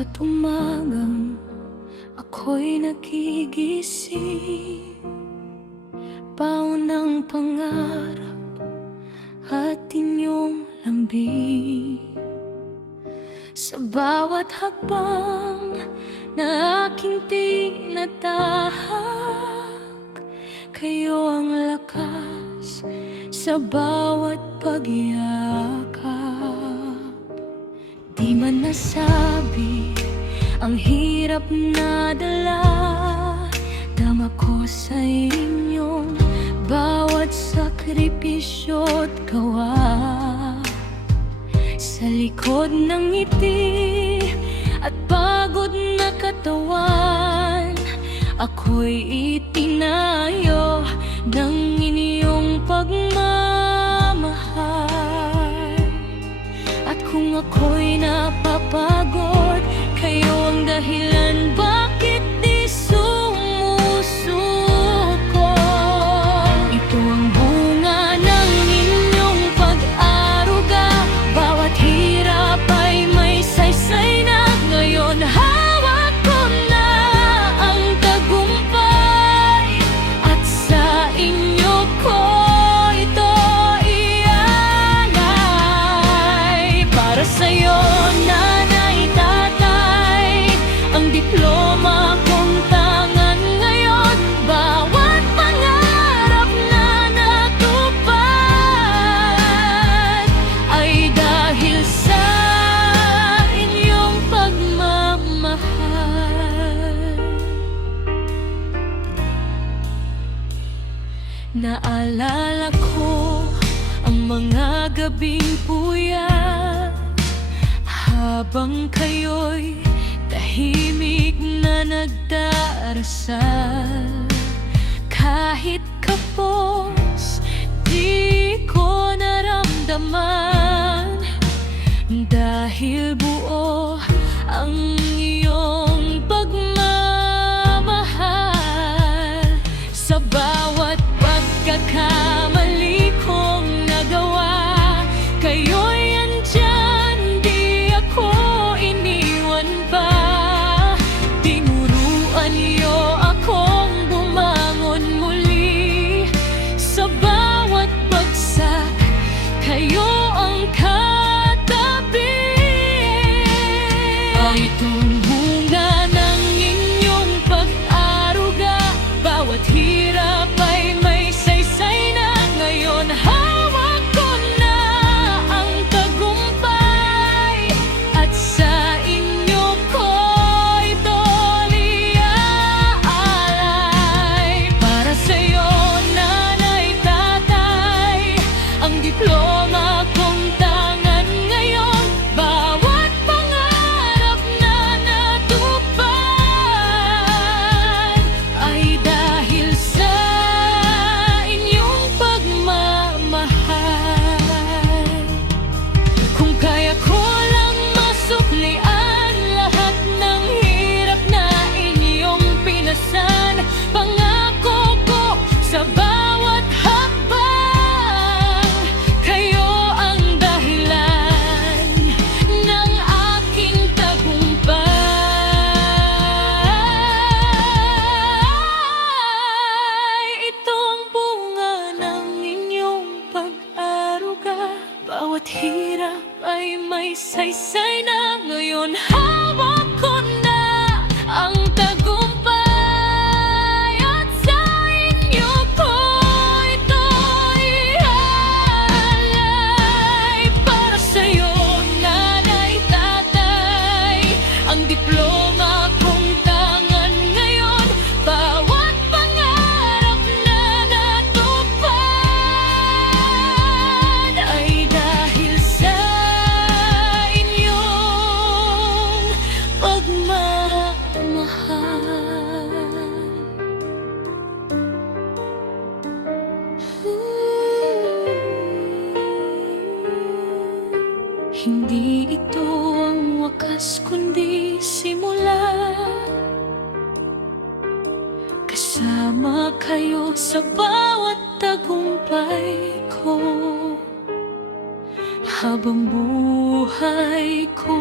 bawat umagang ako'y nagigising, baon ng pangarap at inyong lambing. Sa bawat hakbang na aking tinatahak, kayo ang lakas sa bawat pagyakap. Di man nasabi ang hirap na dala, dama ko sa inyong bawat sakripisyo't gawa. Sa likod ng ngiti at pagod na katawan, ako'y itinayo ng inyong pagmamahal. At kung ako'y napapagod, kayo ang dahilan bakit di sumusuko. Ito ang bunga ng inyong pag-aruga, bawat hirap ay may saysay na. Ngayon hawak ko na ang tagumpay, at sa inyo ko ito ialay. Para sa'yo, nanay, tatay, ang diploma kong tangan ngayon. Bawat pangarap na natupad ay dahil sa inyong pagmamahal. Naalala ko ang mga gabing puyat, habang kayo'y tahimik na nagdarasal. Kahit kapos, di ko naramdaman, dahil buo ang iyong pagmamahal. Sa bawat pagkakamali kong nagawa, kayo'y andyan, di ako iniwan pa. Tinuruan niyo akong bumangon muli. Sa bawat bagsak, kayo ang katabi. Itong bunga ng inyong pag-aruga, bawat hirap ay may saysay na. Ngayon hawak ko na ang tagumpay, at sa inyo ko ito iaalay. Para sa'yo, nanay, tatay, ang diploma kong tangan ngayon. Bawat pangarap na natupad ay dahil sa inyong pagmamahal. Kung kaya ko lang masuklian lahat ng hirap na inyong pinasan, pangako ko sa bawat hakbang, kayo ang dahilan ng aking tagumpay. Ito ang bunga ng inyong pag-aruga, bawat hirap ay may saysay na. Ngayon hawak ko na ang tagumpay, at sa inyo ko ito ialay. Para sa'yo, nanay, tatay, ang diploma kong tangan ngayon. Bawat pangarap na natupad ay dahil sa inyong pagmamahal. Hindi ito ang wakas kundi simula. Kasama kayo sa bawat tagumpay ko. habang buhay ko.